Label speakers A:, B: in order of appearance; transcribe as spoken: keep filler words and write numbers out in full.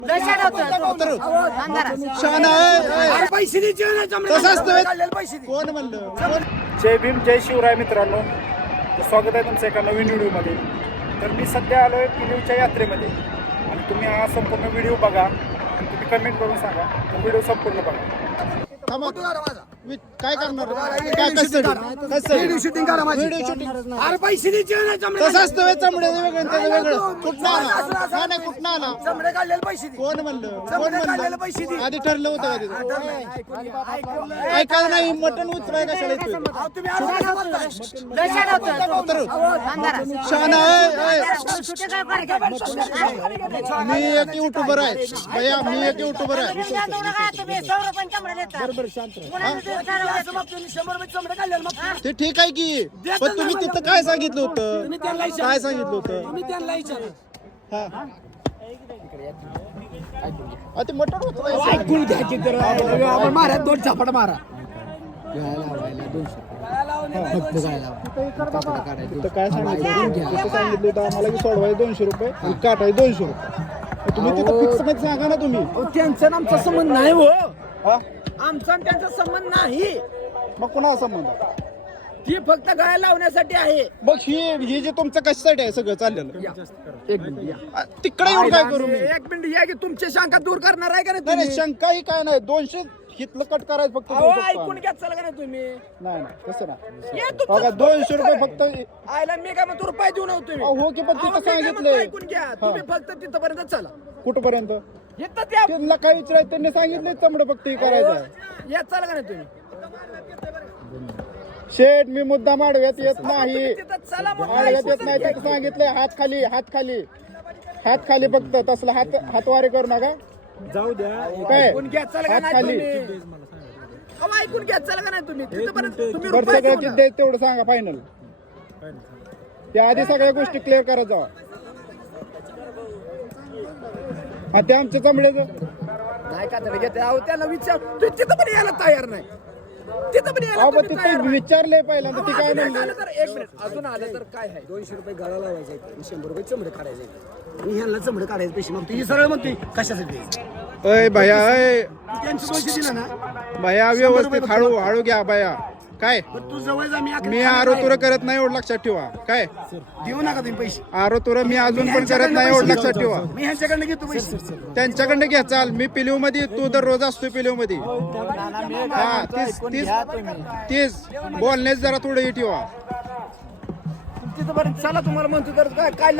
A: कोण म्हणलं? जय भीम जय शिवराय मित्रांनो, स्वागत आहे तुमचं एका नवीन व्हिडिओमध्ये. तर मी सध्या आलोय पिलीवच्या यात्रेमध्ये आणि तुम्ही हा संपूर्ण व्हिडिओ बघा. तुम्ही कमेंट करून सांगा, व्हिडिओ संपूर्ण बघा. काय करणार? व्हिडिओ शूटिंग करा माझी. व्हिडिओ शूटिंग अरे पैसे द्यायचे तसं असतं. चमड्याचं वेगळं त्याचं वेगळं. कुठं आला? नाही कुठं आला? चमडे काढलेले पैसे दे. कोण म्हणलं? कोण म्हणलं पैसे दे? आधी ठरलं होतं का? ऐकायला नाही. मटण उचलाय कशाला येतो? मी एक युट्यूबर आहे भैया, मी एक युट्यूबर आहे. ते ठीक आहे की, पण तुम्ही तिथं काय सांगितलं होतं? काय सांगितलं होतं? ते मटण होतं. ऐकून घ्या की, तर मारा दोन चापड मारा. काय सांगितलं सांगितलं आम्हाला की सोडवाय दोनशे रुपये आणि काटाय दोनशे रुपये. तुम्ही तिथं फिक्स मध्ये सांगा ना. तुम्ही त्यांचा आमचा संबंध नाही हो. आमचा त्यांचा संबंध नाही. मग कोणाचा संबंध? ती फक्त गाय लावण्यासाठी आहे. मग ही ही जे तुमचं कशासाठी आहे सगळं चाललेलं? एक मिनिट तिकडे येऊन काय करू मी? एक मिनिट या की, तुमची शंका दूर करणार आहे का नाही? शंका ही काय नाही. दोनशे हितलं कट करायचं फक्त. ऐकून घ्या चला का नाही तुम्ही? नाही नाही तसं नाही. दोनशे रुपये फक्त. आयला मी काय म्हणतो रुपये देऊ नव्हतो तुम्ही. हो की, पण तिथं सांगितलं. ऐकून घ्या तुम्ही फक्त तिथपर्यंत चला. कुठपर्यंत? त्यांना काय विचारायचं? त्यांनी सांगितलं चमडं फक्त हे करायचं. या चला का नाही तुम्ही? शेठ मी मुद्दा माडव्यात येत नाही. माडव्यात येत नाही तिथं सांगितलंय. हात खाली, हात खाली, हात खाली फक्त. तसलं हात हातवारे करू नका. जाऊ द्या. काय हात खाली? ऐकून घ्या चला का नाही तुम्ही? सगळं किती द्यायचं तेवढं सांगा फायनल. त्या आधी सगळ्या गोष्टी क्लिअर करत जावा. हा ते आमच्या चमड्याचं नाही का? त्याला विचार. तिथं पण यायला तयार नाही. तिथं पण यायला तिथं विचारलंय पहिल्यांदा. ती काय म्हणली? एक मिनिट अजून आलं तर काय आहे? दोनशे रुपये गाळा लावायचे, शंभर रुपये चमडे काढायचे. मी ह्यांना चमडे काढायचे पैसे मग ती सरळ म्हणते कशासाठी? अय भैया, अय त्यांचे पैसे दिला ना भैया, व्यवस्थित हळू हळू घ्या भैया. काय तू जवळ जा. मी मी आरो तुर करत नाही, एवढं लक्षात ठेवा. काय देऊ नका तुम्ही पैसे. आरो तुर मी अजून पण करत नाही, एवढं लक्षात ठेवा. मी ह्यांच्याकडनं घेतो पैसे. त्यांच्याकडनं घ्या. चाल, मी पिलीव मध्ये, तू दररोज असतो पिलीव मध्ये. हा तीस तीस तीस बोलण्यास जरा थोडं हे ठेवा. तिथं चला तुम्हाला म्हणतो तर काय काय